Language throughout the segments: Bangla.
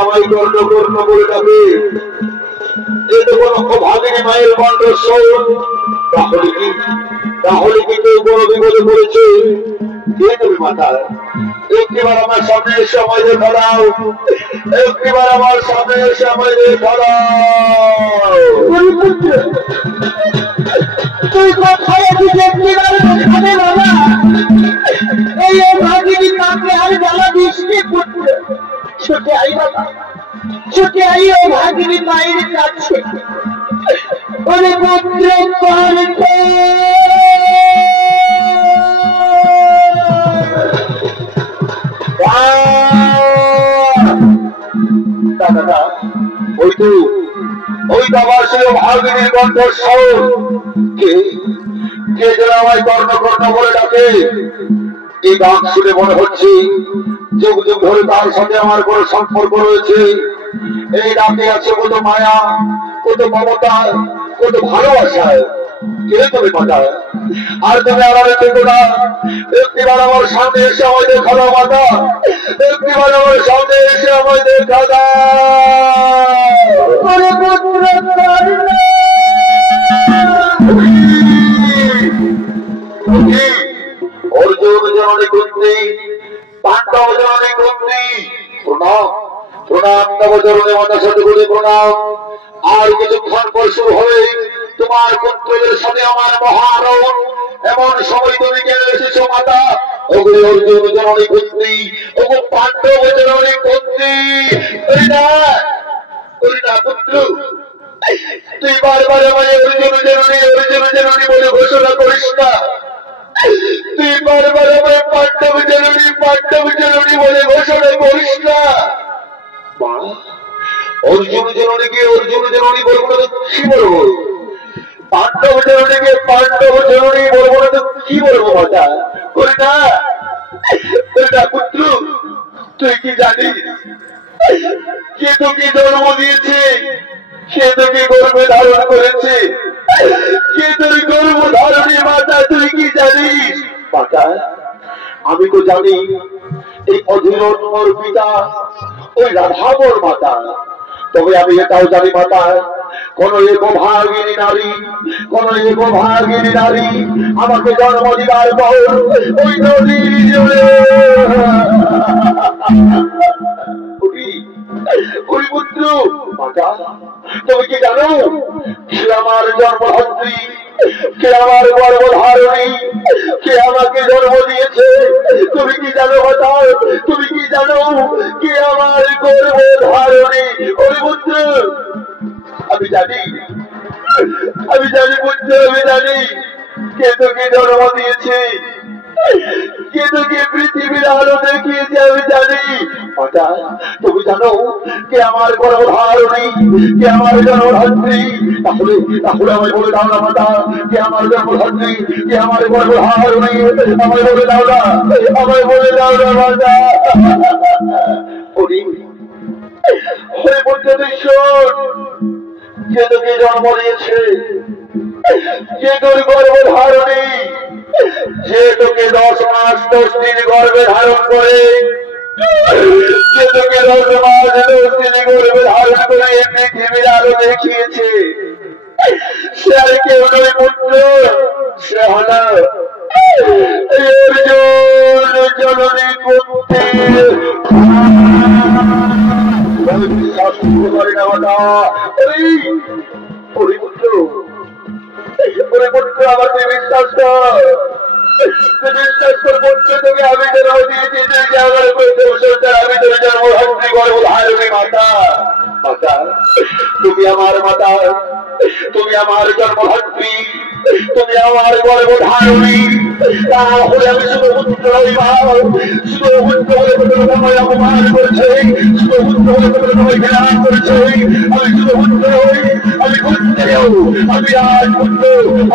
আমায় কর্ণ কর্ণ বলে ডাকে, এ তো কোনো অভাগিনী মায়ের কণ্ঠস্বর। তাহলে কি কেউ বড় বিপদে পড়েছে? কে তুমি মাতা? একটিবার আমার সামনে এসে আমায় দেখা দাও, একটিবার আমার সামনে এসে আমায় দেখা দাও। তুই কোথায় আছিস? একটিবার দেখাবে বাবা। এই ভাগিনী কাকে আর জ্বালা বৃষ্টি পড়ছে। ছুটে আই বাবা, ছুটে আই ও ভাগিনী মায়ের কাছে। ওরে পুত্র করতে ওই বাবার সেই ভাগিনীর কণ্ঠস্বর। কে যেন আমায় কর্ণ কর্ণ বলে ডাকে। এই গান শুনে মনে হচ্ছে যুগ যুগ ধরে তার সাথে আমার কোনো সম্পর্ক রয়েছে। এই ডাকে আছে কত মায়া, কত মমতা, কত ভালোবাসায়। কে তুমি মাতা? আর তুমি আড়ালে থেকো না, একটিবার আমার সামনে এসে আমায় দেখা দাও মাতা, একটিবার আমার সামনে এসে আমায় দেখা দাও। অর্জুন জননী কুন্তি, পাণ্ডব জননী কুন্তি, প্রণাম প্রণাম। নবচরণে মাতার সাথে বলে প্রণাম। আর কিছুক্ষণ পর শুরু হবে তোমার পুত্রদের সাথে আমার মহারণ। এমন সময় তুমি কেন এসেছো মাতা? ওগুলি অর্জুন জননী কুন্তি, ওগো পাণ্ডব জননী কুন্তি। পুত্র, তুই বারবার আমায় অর্জুন জননী বলে ঘোষণা করিস না। তুই বারবার আমায় পাণ্ডব জননী বলে ঘোষণা করিস না। অর্জুন জননীকে অর্জুন জননী বলবো না তো কি বলবো? পাণ্ডব জননীকে পাণ্ডব জননী বলবো না তো কি বলবো? মাতা করি না পুত্র, তুই কি জানিস কে তোকে জন্ম দিয়েছে? সে তোকে গর্ভে ধারণ করেছে? কে তোর গর্ভ ধারণী মাতা? তুই কি জানিস? মাতা আমি তো জানি এই অধীরণ মোর পিতা ওই রাধাবর মাতা। তবে আমি এটাও জানি মাতা, কোন একভাগিনী নারী আমাকে জন্ম দিবার পর ওই নদী পুত্র মাতা, তুমি কি জানো সে আমার জন্মধাত্রী, কে আমার গর্ভধারণী, কে আমাকে জন্ম দিয়েছে? তুমি কি জানো মাতা? তুমি কি জানো কে আমার গর্ভধারণী? ওরে পুত্র আমি জানি পুত্র, আমি জানি কে তোকে জন্ম দিয়েছে, কে তোকে পৃথিবীর আলো দেখিয়েছে। আমি জানি মাতা, তুমি জানো কে আমার গর্ভধারণী, কে আমার জন্মধাত্রী? তাহলে আমায় বলে দাও না মাতা, কে আমার জন্মধাত্রী, কে আমার গর্ভধারণী? আমায় বলে দাও না, আমায় বলে দাও না মাতা। হরে পঞ্চদেশ্বর, কে তোকে জন্ম দিয়েছে, কে তোর গর্ভধারণী, যে তোকে 10 মাস 10 দিন গর্ভে ধারণ করে, যে তোকে 10 মাস 10 দিন গর্ভে ধারণ করে পৃথিবীর আলো দেখিয়েছে, সে আর কেউ নয় পুত্র, সে হল অর্জুন জননী কুন্তি। বিশ্বাস করে না পুত্র, ওরে পুত্র আমার তুই বিশ্বাস কর, তুই বিশ্বাস কর পুত্র, তোকে আমি জন্ম দিয়েছি তুই জায়গায় আমি তোর জন্মধাত্রী গর্ভধারিণী মাতা। মাতা তুমি আমার মাতা, তুমি আমার জন্মধাত্রী, তুমি আমার গর্ভধারিণী। তাহলে আমি শুধু পুত্র নই মা, শুধু পুত্র বলে তোমায় অপমান করছে, শুধু পুত্র বলে তোমায় ঘৃণা করছে। আমি শুধু পুত্র নই, আমি ক্ষত্রিয়, আমি রাজপুত্র,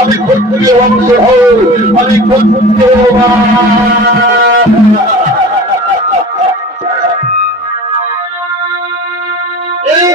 আমি ক্ষত্রিয় বংশধর, আমি ক্ষত্রিয় মা। এই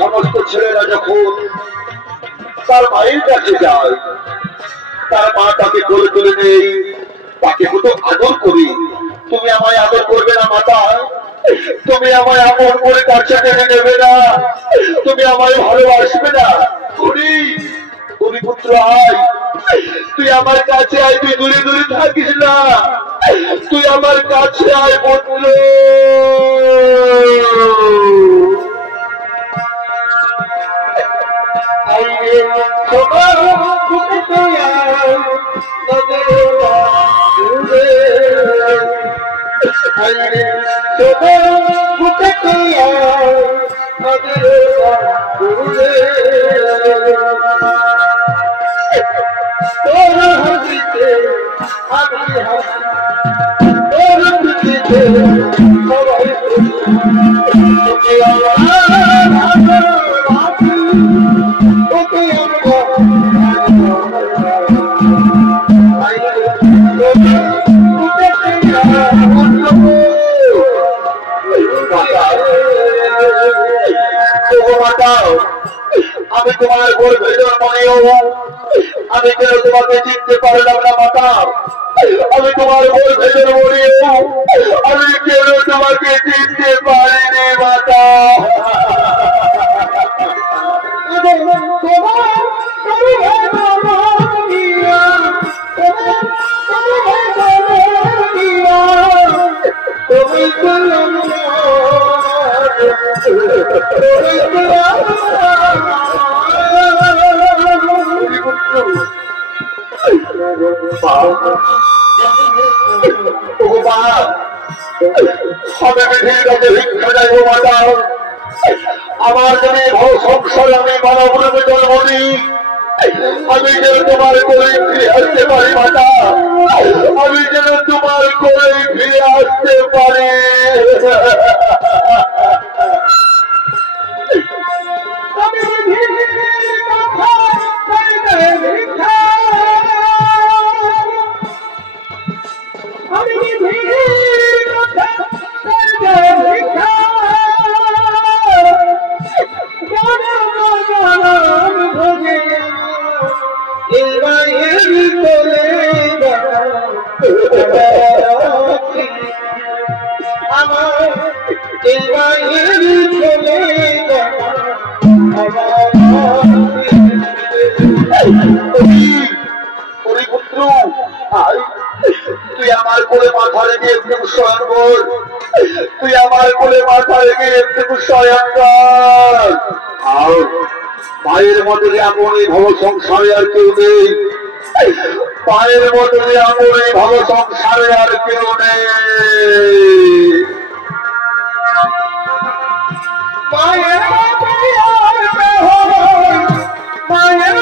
সমস্ত ছেলেরা যখন তার মায়ের কাছে যায়, তার মা তাকে কোলে তুলে নেই, তাকে কত আদর করি। তুমি আমায় আদর করবে না মাতা? তুমি আমায় আপন করে কাছে টেনে নেবে না? তুমি আমায় ভালোবাসবে না? পুত্র আয়, তুই আমার কাছে আয়, তুই দূরে দূরে থাকিস না, তুই আমার কাছে আয় পুত্র। আমি তোমার গর্ভে জন্মনেও আমি কেন তোমাকে চিনতে পারলাম না মাতা? আমি তোমার গর্ভে জন্মনেও আমি কেন তোমাকে চিনতে পারিনি মাতা? আমার যদি সংসার আমি মানব রূপে জন্ম নিই, আমি যেন তোমার করে ফিরে আসতে পারি মাতা, আমি যেন তোমার করে ফিরে আসতে পারি। আমার কোলে মাথা রেখে একটু শয়ন কর, তুই আমার কোলে মাথা রেখে একটু শয়ন কর। আর মায়ের মতো যে এমন এই ভব সংসারে আর কেউ নেই, মায়ের মতো যে এমন এই ভব সংসারে আর কেউ নেই। মায়ের মায়ের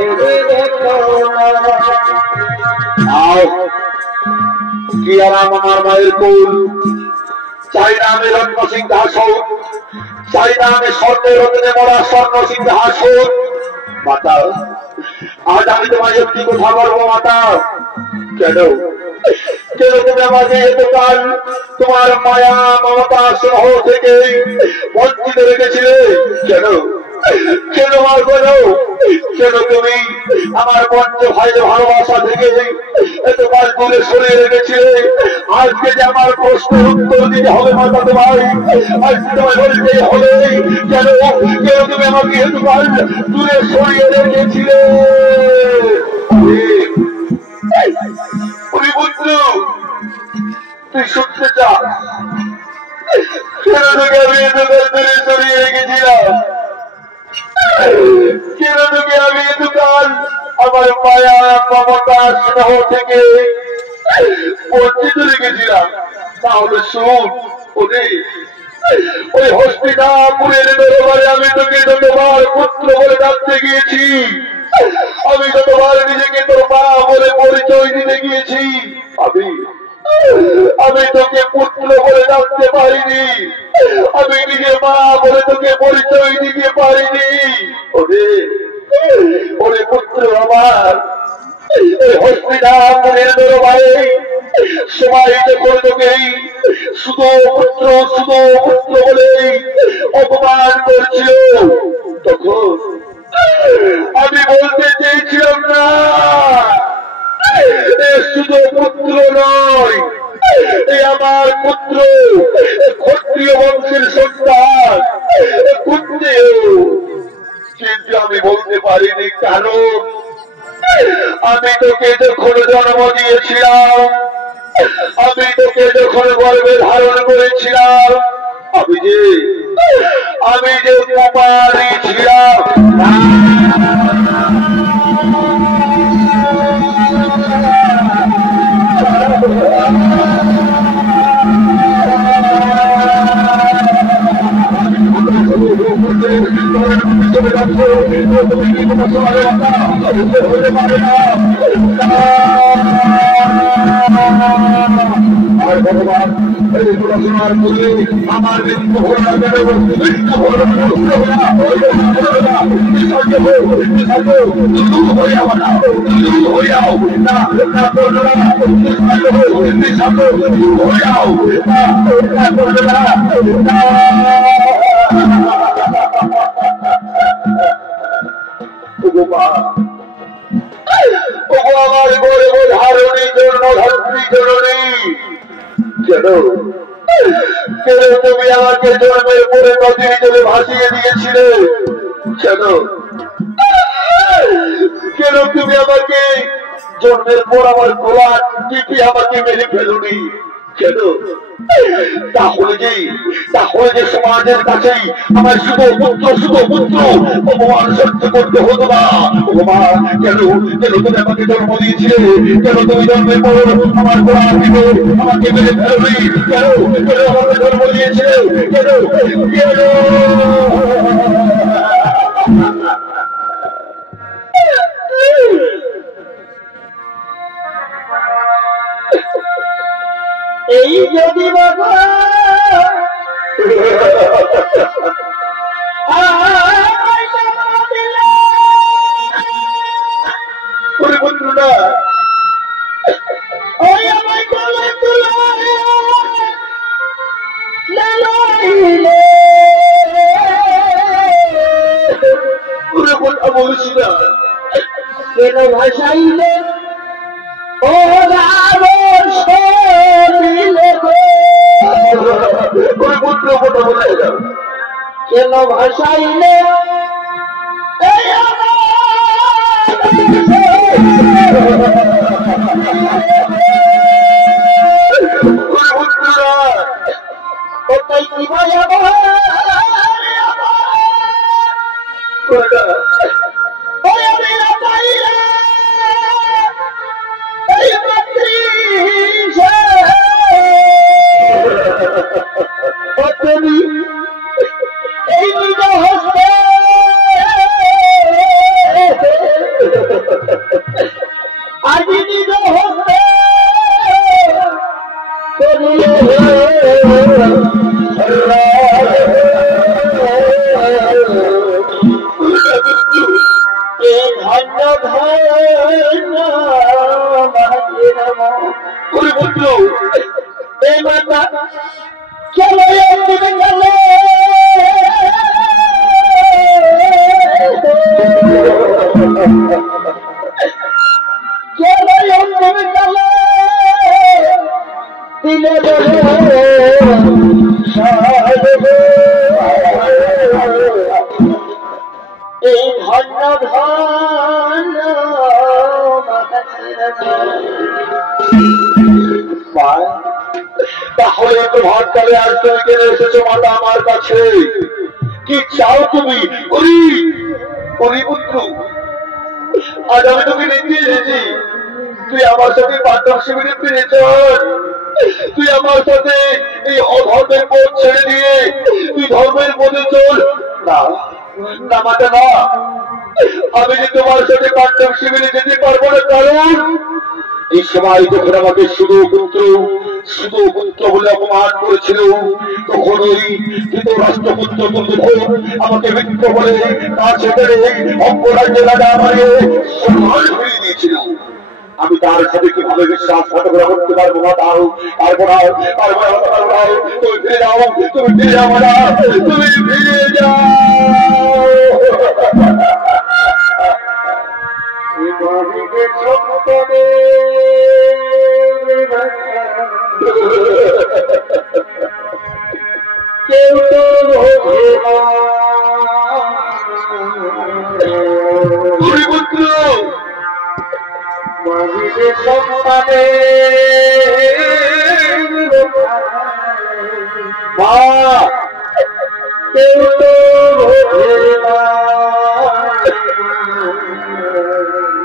এই কি আরাম আমার মায়ের কোল, চাই না আমি রত্ন সিংহাসন, চাই না আমি স্বর্ণের রত্নে মরা স্বর্ণ সিংহাসন। মাতা, আজ আমি তোমায় একটি কথা বলবো মাতা। কেন কেন তুমি আমাকে এতকাল তোমার মায়া মমতা স্নেহ থেকে বঞ্চিত রেখেছিলে? কেন কেন আমার বলো, কেন তুমি আমার পঞ্চ ভাইয়ের ভালোবাসা থেকে এতকাল দূরে সরিয়ে রেখেছিলে? আজকে যে আমার প্রশ্নের উত্তর দিতে হবে মাতা তোমায়, আজকে তোমায় বলতে হবে কেন কেন তুমি আমাকে এতকাল দূরে সরিয়ে রেখেছিলে? তুই শুনতে চাস কেন তোকে আমি এতকাল দূরে সরিয়ে রেখেছিলাম? কেন তোকে আমি এতকাল আমার মায়া মমতা স্নেহ থেকে বঞ্চিত রেখেছিলাম? তাহলে শুন, ওই হস্তিনাপুরের দরবারে আমি তোকে যতবার পুত্র বলে ডাকতে গিয়েছি, আমি যতবার নিজেকে তোর মা বলে পরিচয় দিতে গিয়েছি, আমি তোকে পুত্র বলে ডাকতে পারিনি, আমি নিজের মা বলে তোকে পরিচয় দিতে পারিনি। ওরে পুত্র আমার, ওই হস্তিনাপুরের দরবারে সবাই যখন তোকে শুধু পুত্র বলে অপমান করছিল, তখন আমি বলতে চেয়েছিলাম না শুধু পুত্র নয়, আমার পুত্র ক্ষত্রিয় বংশের সন্তান কুন্তিও। কিন্তু আমি বলতে পারিনি, কারণ আমি তোকে যখন জন্ম দিয়েছিলাম, আমি তোকে যখন গর্ভে ধারণ করেছিলাম, আমি যে কুমারী ছিলাম, আমার মৃত্যু আমার গর্ব ধারণী জন্মধাত্রী জননী, কেন কেন তুমি আমাকে জন্মের পরে নদীর জলে ভাসিয়ে দিয়েছিলে? কেন কেন তুমি আমাকে জন্মের পর আমার গোলা টিপি আমাকে মেরে ফেলুনি? কেন? তাহলে যে সমাজের কাছেই আমার শুধু পুত্র অপমান সহ্য করতে হতো না। ভগবান, কেন তুমি আমাকে জন্ম দিয়েছিলে? কেন তুমি জন্মের পর আমার গোড়া টিপে আমাকে মেরে ফেলুনি? কেন আমাকে জন্ম দিয়েছিলে? কেন কেন? এই যদি পরিবর্তনটা ওই আমায় কোলে তুলে কথা বলছি না, কেন ভাসাইলে ও পুত্র কথা বলে কেন ভাসাইলে এই ওটাই কি ভাই এই নিজ হস্তে আজি নিজ হস্তে এই মাতা চলো দিবে চলে দিলে এই ধন্য ধন্য তাহলে এত ভাত কালে আর তুমি কেন এসেছো মাতা আমার কাছে? কি চাও তুমি? পুত্র, আজ আমি তোকে নিতে এসেছি। তুই আমার সাথে পাঠ্য শিবিরে ফিরে চল। তুই আমার সাথে এই অধর্মের পথ ছেড়ে দিয়ে তুই ধর্মের পথে চল। না না মাতা না, আমি যে তোমার সাথে পাঠ্য শিবিরে যেতে পারবো না। কারণ এই সময় যখন আমাকে শুধু পুত্র বলে অপমান করেছিল, তখন ওই রাষ্ট্রপুত্র আমাকে মিত্র বলে তার সাথে অঙ্গরাজ্যে রাজা আমাকে সম্মান ফিরিয়ে দিয়েছিল। আমি তার সাথে কিভাবে বিশ্বাসঘাতকতা করতে পারবো না? পারবো না। তুমি ফিরে যাও, তুমি ফিরে যাও না, তুমি ফিরে যাও। কেউ তো সন্তানে মা কেউ তো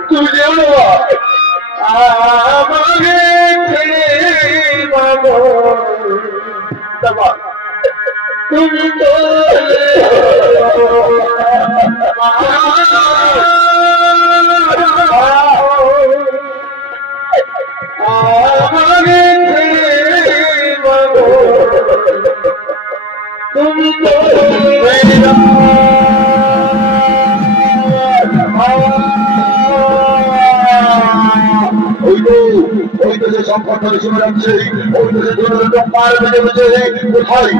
তুমি যেও না আমাকে তুমি তো তুমি তো ওই তো যে সংকট শুনে যাচ্ছে, ওই তো যে পার বেঁধে বেঁচে কোথায়